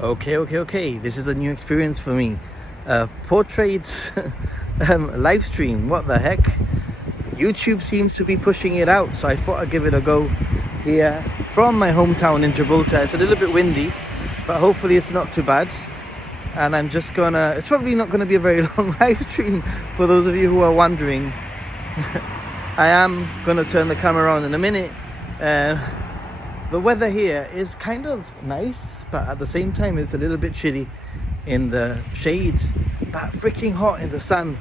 Okay. This is a new experience for me. Portrait live stream. What the heck? YouTube seems to be pushing it out, so I thought I'd give it a go here from my hometown in Gibraltar. It's a little bit windy, but hopefully it's not too bad. And I'm just gonna, it's probably not gonna be a very long live stream for those of you who are wondering. I am gonna turn the camera on in a minute. The weather here is kind of nice, but at the same time it's a little bit chilly in the shade, but freaking hot in the sun.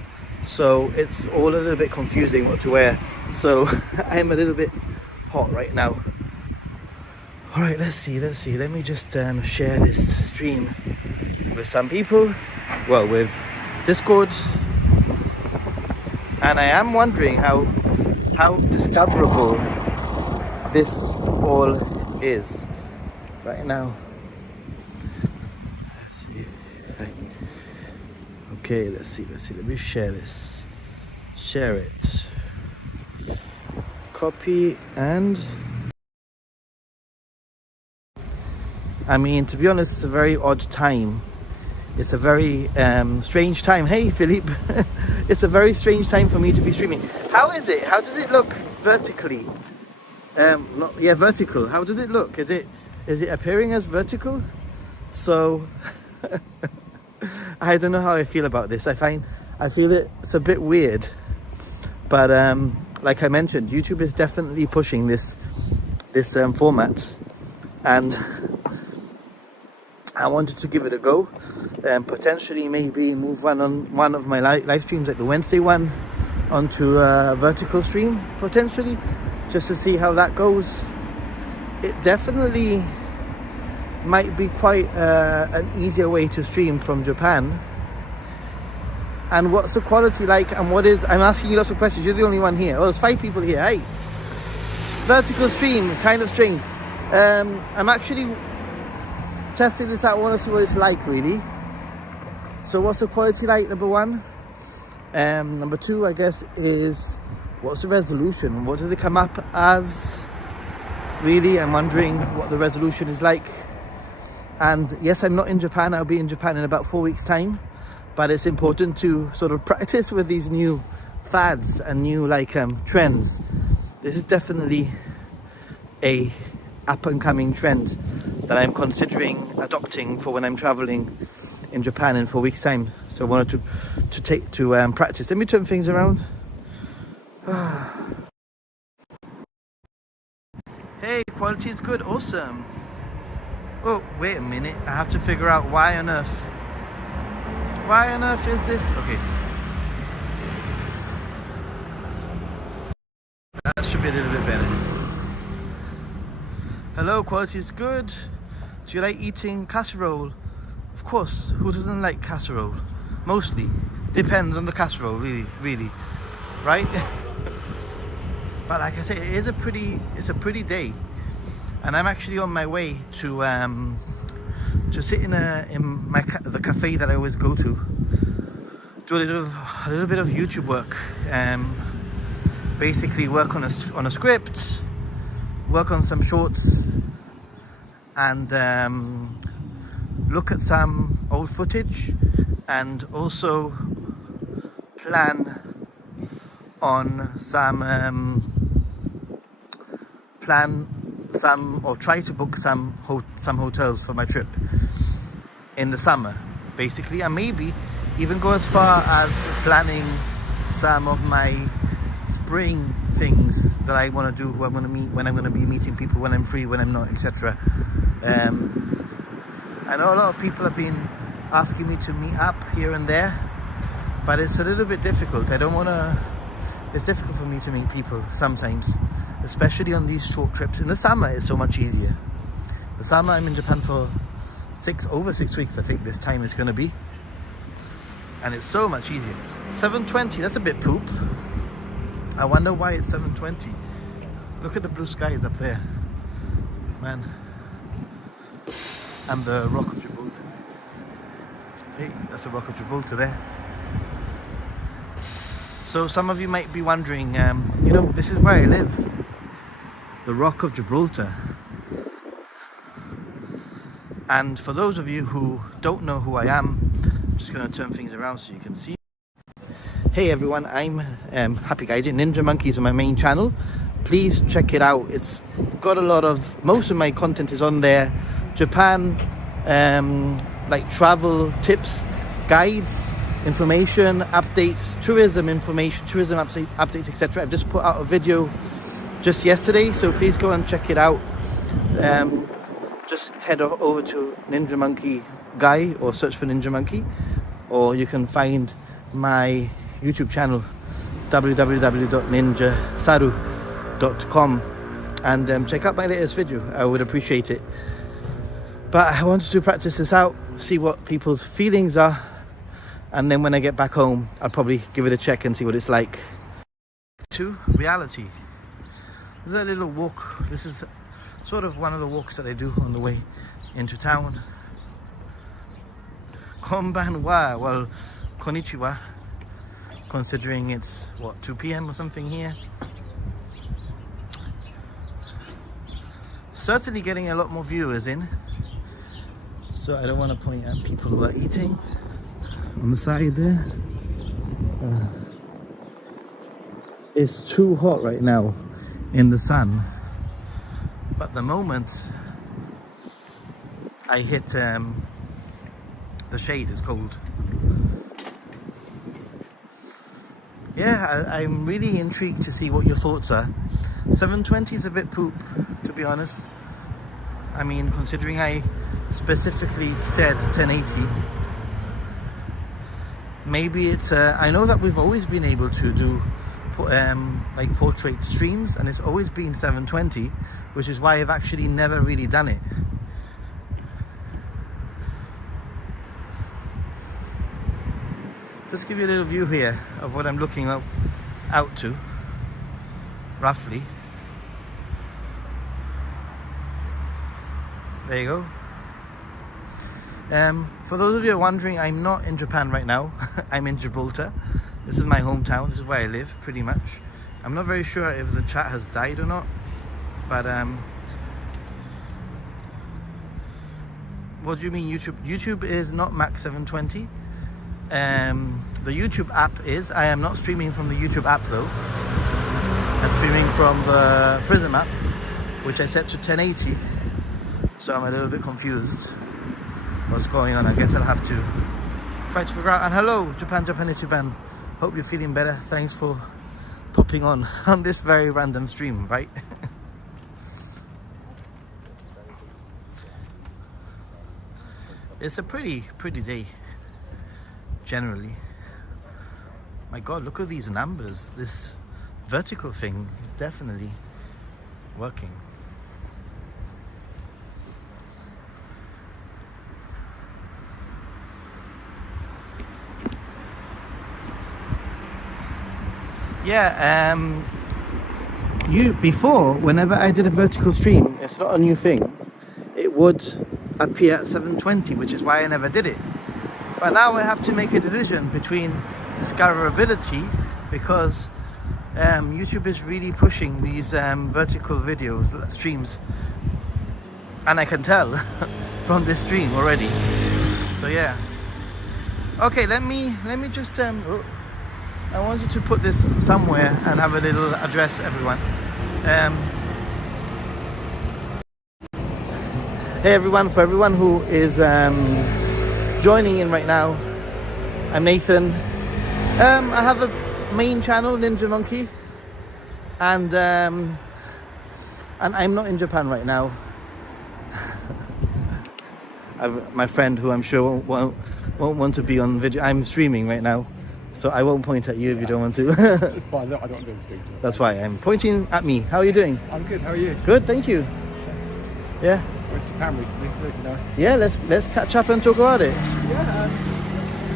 So it's all a little bit confusing what to wear. So I'm a little bit hot right now. All right, let's see. Let me just share this stream with some people. Well, with Discord. And I am wondering how discoverable this all is right now. Let's see. Okay, let's see. Let me share this. Share it. Copy and... I mean, to be honest, it's a very odd time. It's a very strange time. Hey, Philippe. It's a very strange time for me to be streaming. How is it? How does it look vertically? Vertical. How does it look? Is it appearing as vertical? So... I don't know how I feel about this. I feel it's a bit weird, but like I mentioned, YouTube is definitely pushing this format, and I wanted to give it a go, and potentially maybe move one of my live streams, like the Wednesday one, onto a vertical stream potentially, just to see how that goes. It definitely might be quite an easier way to stream from Japan. And what's the quality like, and I'm asking you lots of questions, you're the only one here. Oh, there's 5 people here. Hey, vertical stream, kind of strange. I'm actually testing this out. I want to see what it's like, really. So what's the quality like, number 1? Number 2, I guess, is what's the resolution? What does it come up as? Really, I'm wondering what the resolution is like. And yes, I'm not in Japan. I'll be in Japan in about 4 weeks' time. But it's important to sort of practice with these new fads and new trends. This is definitely a up-and-coming trend that I'm considering adopting for when I'm traveling in Japan in 4 weeks' time. So I wanted to practice. Let me turn things around. Hey, quality is good. Awesome. Oh, wait a minute. I have to figure out why on earth is this? Okay. That should be a little bit better. Hello, quality is good. Do you like eating casserole? Of course. Who doesn't like casserole? Mostly. Depends on the casserole, really. Right? But like I say, it's a pretty day. And I'm actually on my way to sit in the cafe that I always go to, do a little bit of YouTube work, basically work on a script, work on some shorts, and look at some old footage, and also plan or try to book some hotels for my trip in the summer, basically, and maybe even go as far as planning some of my spring things that I want to do, who I'm going to meet, when I'm going to be meeting people, when I'm free, when I'm not, etc. I know a lot of people have been asking me to meet up here and there, but it's a little bit difficult. It's difficult for me to meet people sometimes, especially on these short trips. In the summer, it's so much easier. The summer, I'm in Japan for over 6 weeks, I think this time is going to be. And it's so much easier. 7:20, that's a bit poop. I wonder why it's 7:20. Look at the blue skies up there. Man. And the Rock of Gibraltar. Hey, that's the Rock of Gibraltar there. So some of you might be wondering, this is where I live. The Rock of Gibraltar. And for those of you who don't know who I am, I'm just going to turn things around so you can see. Hey everyone, I'm Happy Gaijin. Ninja Monkeys on my main channel. Please check it out. It's got a lot of, most of my content is on there. Japan, like travel tips, guides, information, updates, tourism information, tourism updates, etc. I've just put out a video just yesterday, so please go and check it out. Just head over to Ninja Monkey Guy or search for Ninja Monkey, or you can find my YouTube channel www.ninjasaru.com and check out my latest video. I would appreciate it. But I wanted to practice this out, see what people's feelings are, and then when I get back home I'll probably give it a check and see what it's like. To reality. This is a little walk. This is sort of one of the walks that I do on the way into town. Konbanwa, well, konnichiwa, considering it's what, 2 p.m. or something here. Certainly getting a lot more viewers in, so I don't want to point at people who are eating on the side there. It's too hot right now in the sun, but the moment I hit the shade, it's cold. Yeah, I'm really intrigued to see what your thoughts are. 720 is a bit poop, to be honest. I mean, considering I specifically said 1080. Maybe it's I know that we've always been able to do like portrait streams, and it's always been 720, which is why I've actually never really done it. Just give you a little view here of what I'm looking out to, roughly. There you go. For those of you who are wondering, I'm not in Japan right now. I'm in Gibraltar. This is my hometown. This is where I live, pretty much. I'm not very sure if the chat has died or not, but what do you mean YouTube? YouTube is not Max 720. The YouTube app is. I am not streaming from the YouTube app though. I'm streaming from the Prism app, which I set to 1080. So I'm a little bit confused what's going on. I guess I'll have to try to figure out. And hello, Japan, hope you're feeling better. Thanks for popping on this very random stream, right? It's a pretty day generally. My god, look at these numbers. This vertical thing is definitely working. Yeah, before, whenever I did a vertical stream, it's not a new thing, it would appear at 720, which is why I never did it. But now I have to make a decision between discoverability, because YouTube is really pushing these vertical videos, streams, and I can tell from this stream already. So yeah. Okay, let me just I wanted to put this somewhere and have a little address everyone. Hey everyone, for everyone who is joining in right now, I'm Nathan. I have a main channel, Ninja Monkey, and I'm not in Japan right now. My friend, who I'm sure won't want to be on video, I'm streaming right now. So I won't point at you if you don't want to. It's fine. Look, I don't want to speak to you. That's why I'm pointing at me. How are you doing? I'm good. How are you? Good, thank you. Thanks. Yeah. I went to Japan recently. You know. Yeah, let's catch up and talk about it. Yeah.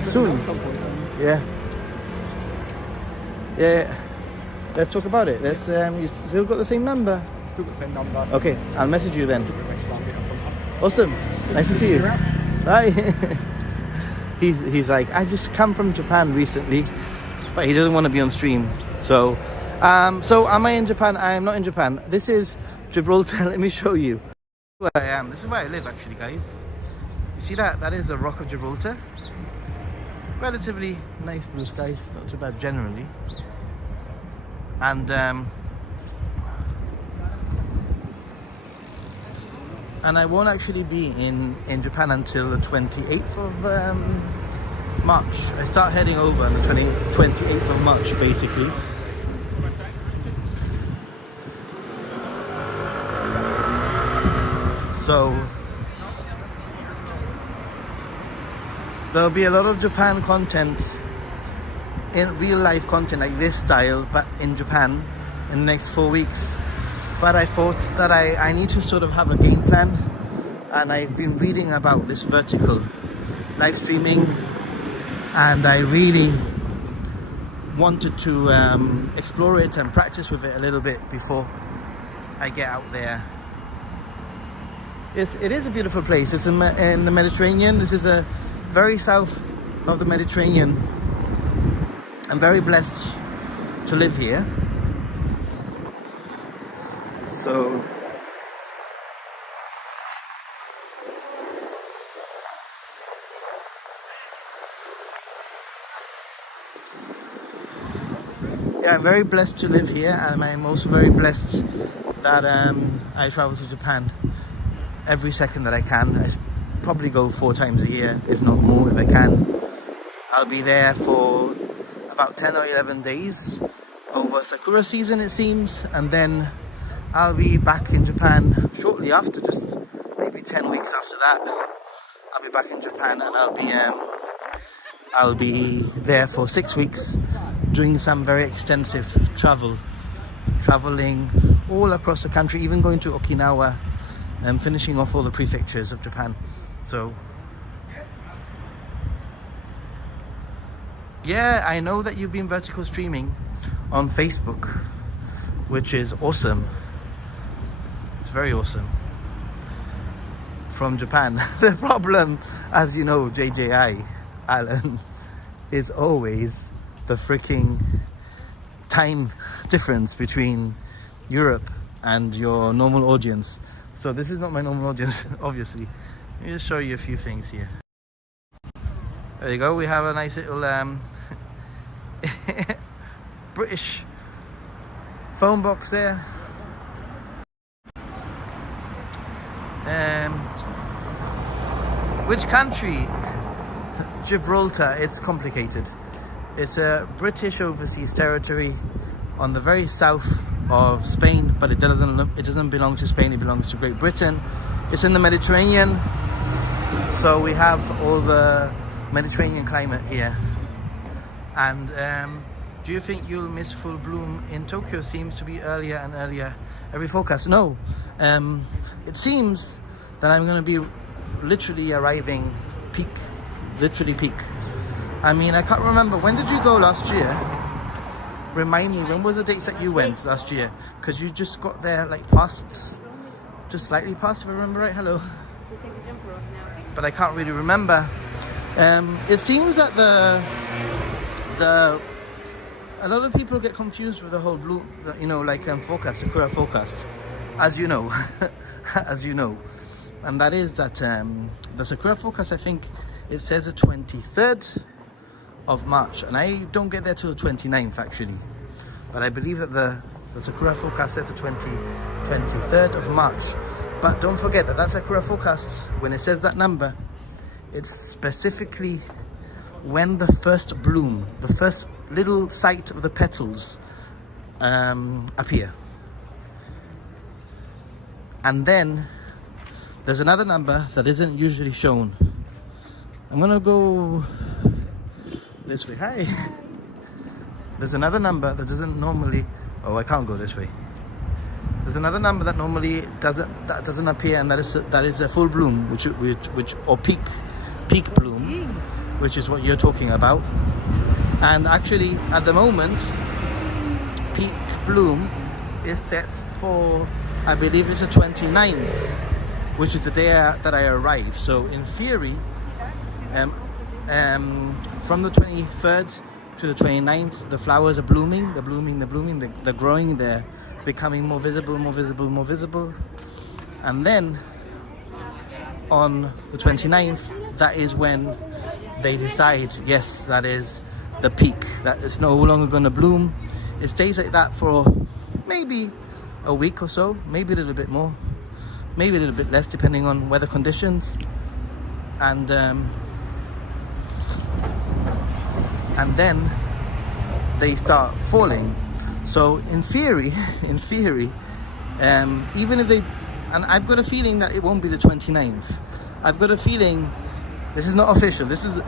Soon. At some point, Yeah. Let's talk about it. Let's. You still got the same number? Still got the same number. Okay, I'll message you then. Sometime. Awesome. Nice to see you. Bye. He's like, I just come from Japan recently, but he doesn't want to be on stream. So am I in Japan? I am not in Japan. This is Gibraltar. Let me show you where I am. This is where I live actually, guys. see that? That is the Rock of Gibraltar. Relatively nice blue skies, not too bad generally. And I won't actually be in Japan until the 28th of March. I start heading over on the 28th of March, basically. So there'll be a lot of Japan content, in real life content like this style, but in Japan in the next 4 weeks. But I thought that I need to sort of have a game plan, and I've been reading about this vertical live streaming, and I really wanted to explore it and practice with it a little bit before I get out there. It is a beautiful place. It's in the Mediterranean. This is a very south of the Mediterranean. I'm very blessed to live here. So yeah, I'm very blessed to live here, and I'm also very blessed that I travel to Japan every second that I can. I probably go 4 times a year, if not more, if I can. I'll be there for about 10 or 11 days over Sakura season, it seems, and then I'll be back in Japan shortly after, just maybe 10 weeks after that. I'll be back in Japan, and I'll be there for 6 weeks doing some very extensive traveling all across the country, even going to Okinawa and finishing off all the prefectures of Japan. So yeah, I know that you've been vertical streaming on Facebook, which is awesome. It's very awesome. From Japan. The problem, as you know, JJI, Alan, is always the freaking time difference between Europe and your normal audience. So this is not my normal audience, obviously. Let me just show you a few things here. There you go, we have a nice little British phone box there. Which country? Gibraltar. It's complicated. It's a British overseas territory on the very south of Spain, but it doesn't belong to Spain. It belongs to Great Britain. It's in the Mediterranean, so we have all the Mediterranean climate here. And do you think you'll miss full bloom in Tokyo? Seems to be earlier and earlier every forecast. No, it seems that I'm going to be literally arriving peak, literally peak. I mean, I can't remember, when did you go last year? Remind me, when was the dates that you went last year? Because you just got there like past, just slightly past, if I remember right. Hello. We'll take the jumper off now. But I can't really remember. It seems that a lot of people get confused with the whole blue, forecast, Sakura forecast, as you know, as you know. And that is that the Sakura forecast, I think it says the 23rd of March, and I don't get there till the 29th actually. But I believe that the Sakura forecast says the 23rd of March. But don't forget that Sakura forecast, when it says that number, it's specifically when the first bloom, the first little sight of the petals appear. And then there's another number that isn't usually shown. I'm gonna go this way. Hi. There's another number that doesn't normally, oh, I can't go this way. There's another number that normally doesn't appear, and that is a full bloom, which or peak bloom, which is what you're talking about. And actually, at the moment, peak bloom is set for, I believe it's the 29th, which is the day that I arrive. So in theory, from the 23rd to the 29th, the flowers are blooming, they're growing, they're becoming more visible. And then on the 29th, that is when they decide, yes, that is the peak, that it's no longer going to bloom. It stays like that for maybe a week or so, maybe a little bit more, maybe a little bit less, depending on weather conditions. And then they start falling. So in theory, even if they, and I've got a feeling that it won't be the 29th. I've got a feeling, this is not official, this is a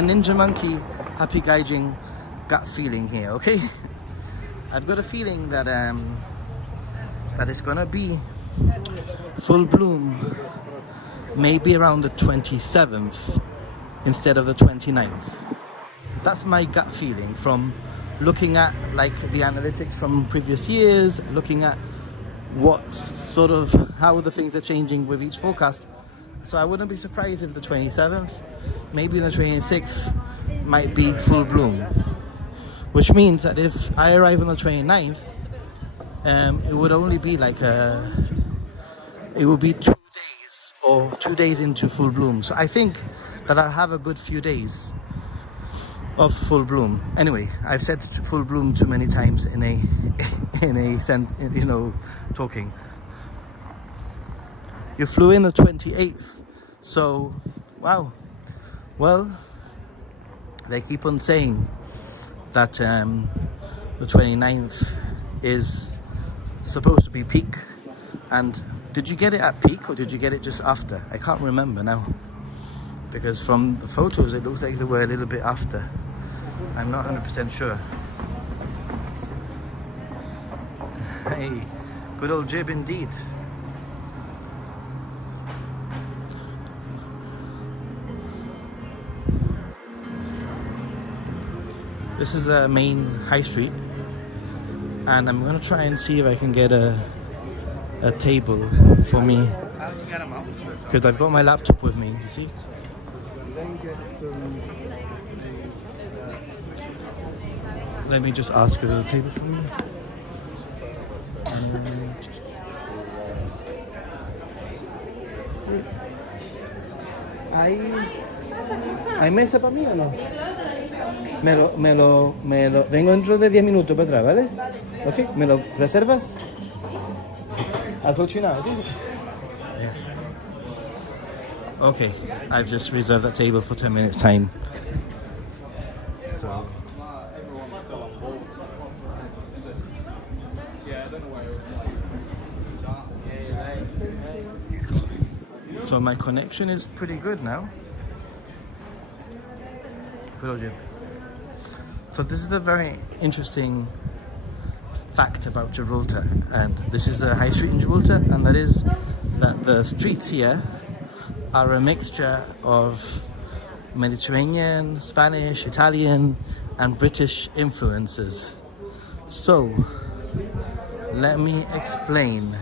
Ninja Monkey Happy Gaijin gut feeling here, okay? I've got a feeling that that it's gonna be full bloom maybe around the 27th instead of the 29th. That's my gut feeling from looking at like the analytics from previous years, looking at what sort of how the things are changing with each forecast. So I wouldn't be surprised if the 27th, maybe the 26th might be full bloom, which means that if I arrive on the 29th, it would only be like it would be 2 days or 2 days into full bloom. So I think that I'll have a good few days of full bloom. Anyway, I've said full bloom too many times in a talking. You flew in the 28th, so wow. Well, they keep on saying that the 29th is supposed to be peak. And did you get it at peak or did you get it just after? I can't remember now, because from the photos it looks like they were a little bit after. I'm not 100% sure. Hey, good old Jib indeed. This is the main high street, and I'm gonna try and see if I can get a table for me, because I've got my laptop with me, you see? Let me just ask if there's a table for me. ¿Hay mesa para mí o no? Vengo dentro de 10 minutos para atrás, ¿vale? Ok, ¿me lo reservas? I'll talk to you now, okay? Yeah. Okay, I've just reserved that table for 10 minutes time. So my connection is pretty good now. Good old Jib. So this is a very interesting fact about Gibraltar, and this is the high street in Gibraltar, and that is that the streets here are a mixture of Mediterranean, Spanish, Italian and British influences. So let me explain.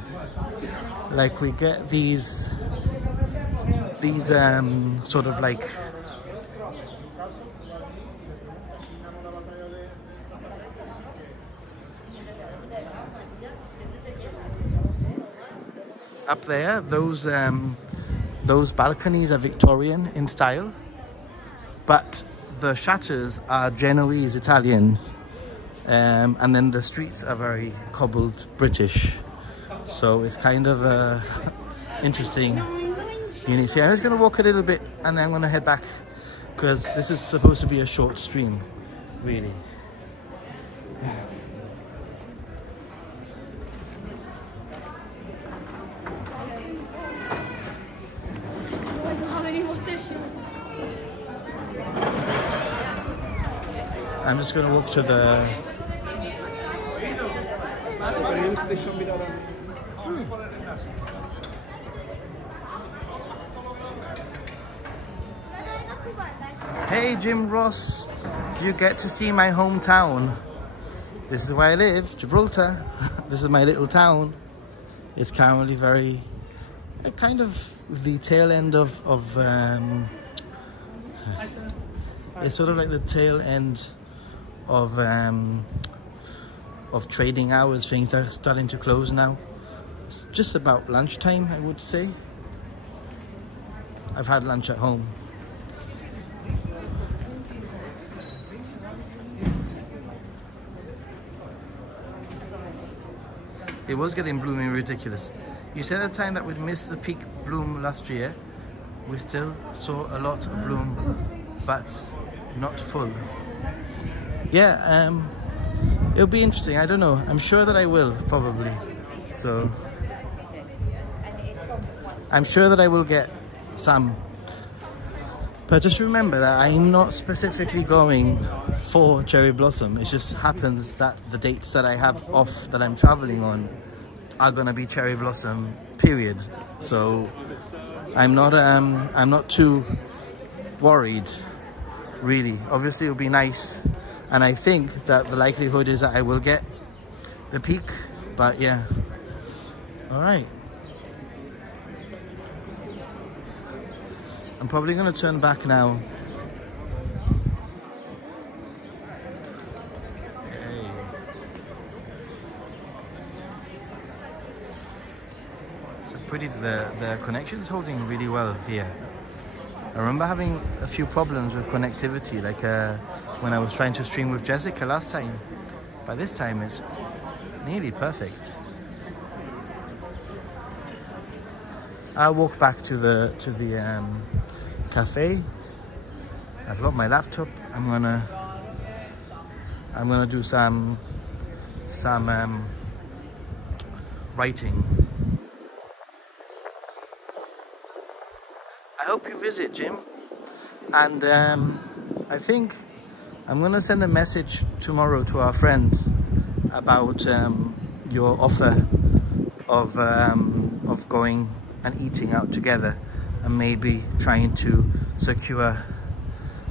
Like we get these sort of like up there, those balconies are Victorian in style, but the shutters are Genoese Italian, and then the streets are very cobbled British. So it's kind of interesting. Unique. So I'm just going to walk a little bit and then I'm going to head back, because this is supposed to be a short stream, really. I'm just going to walk to the... Hey Jim Ross, you get to see my hometown. This is where I live, Gibraltar. This is my little town. It's currently very, kind of the tail end of it's sort of like the tail end of trading hours. Things are starting to close now. It's just about lunchtime, I would say. I've had lunch at home. It was getting blooming ridiculous. You said at the time that we'd missed the peak bloom last year. We still saw a lot of bloom, but not full. Yeah, it'll be interesting. I don't know. I'm sure that I will, probably. So I'm sure that I will get some. But just remember that I'm not specifically going for cherry blossom. It just happens that the dates that I have off that I'm traveling on are gonna be cherry blossom, period. So I'm not too worried, really. Obviously it'll be nice, and I think that the likelihood is that I will get the peak, but yeah. All right. I'm probably going to turn back now. Okay. It's a pretty, the connection's holding really well here. I remember having a few problems with connectivity, like when I was trying to stream with Jessica last time. But this time it's nearly perfect. I'll walk back to the cafe. I've got my laptop. I'm gonna do some writing. I hope you visit, Jim. And I think I'm gonna send a message tomorrow to our friend about your offer of going and eating out together, and maybe trying to secure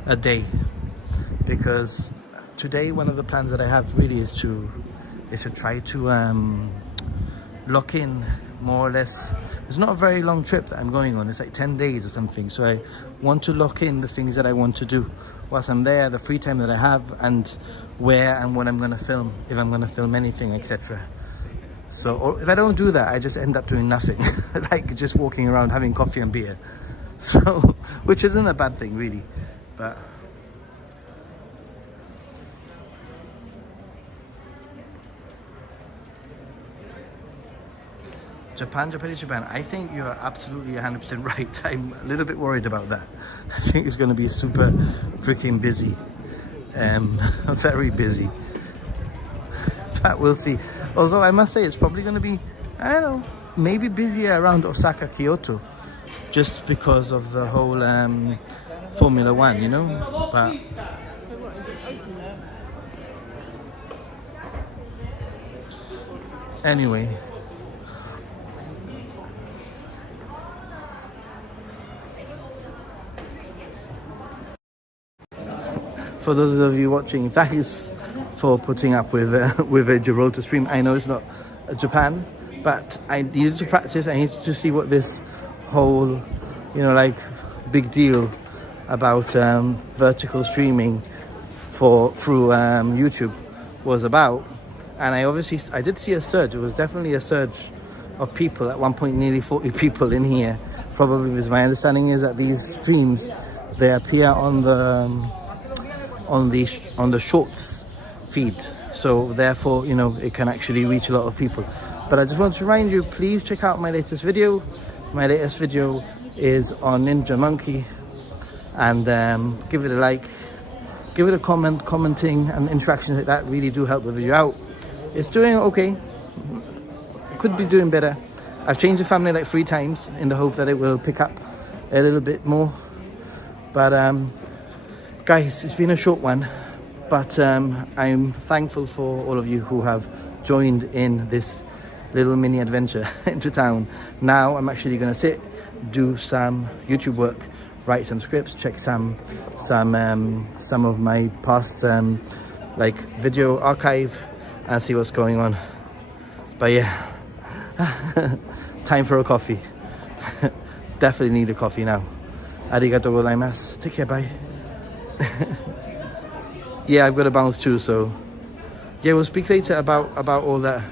a day, because today one of the plans that I have really is to try to lock in more or less. It's not a very long trip that I'm going on, it's like 10 days or something, so I want to lock in the things that I want to do whilst I'm there, the free time that I have, and where and when I'm going to film, if I'm going to film anything, etc. So, or if I don't do that, I just end up doing nothing, like just walking around having coffee and beer. So, which isn't a bad thing really, but Japan. I think you are absolutely 100% right. I'm a little bit worried about that. I think it's going to be super freaking busy, very busy. But we'll see. Although I must say it's probably going to be, I don't know, maybe busier around Osaka, Kyoto, just because of the whole Formula One, you know. But anyway. For those of you watching, thanks for putting up with a Gibraltar stream. I know it's not Japan, but I needed to practice. I needed to see what this whole, you know, like big deal about vertical streaming through YouTube was about. And I did see a surge. It was definitely a surge of people. At one point, nearly 40 people in here. Probably, because my understanding is that these streams, they appear on the shorts feed, so therefore, you know, it can actually reach a lot of people. But I just want to remind you, please check out my latest video. My latest video is on Ninja Monkey, and give it a like, give it a comment. Commenting and interactions like that really do help the video out. It's doing okay, could be doing better. I've changed the family like 3 times in the hope that it will pick up a little bit more, but guys, it's been a short one, but I'm thankful for all of you who have joined in this little mini adventure into town. Now I'm actually going to sit, do some YouTube work, write some scripts, check some of my past like video archive, and see what's going on. But yeah, time for a coffee. Definitely need a coffee now. Arigatou gozaimasu. Take care, bye. Yeah, I've got to bounce too, so yeah, we'll speak later about all that.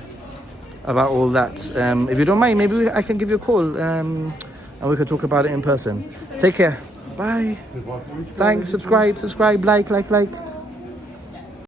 If you don't mind, maybe I can give you a call and we can talk about it in person. Take care. Bye. Thanks. Subscribe, like.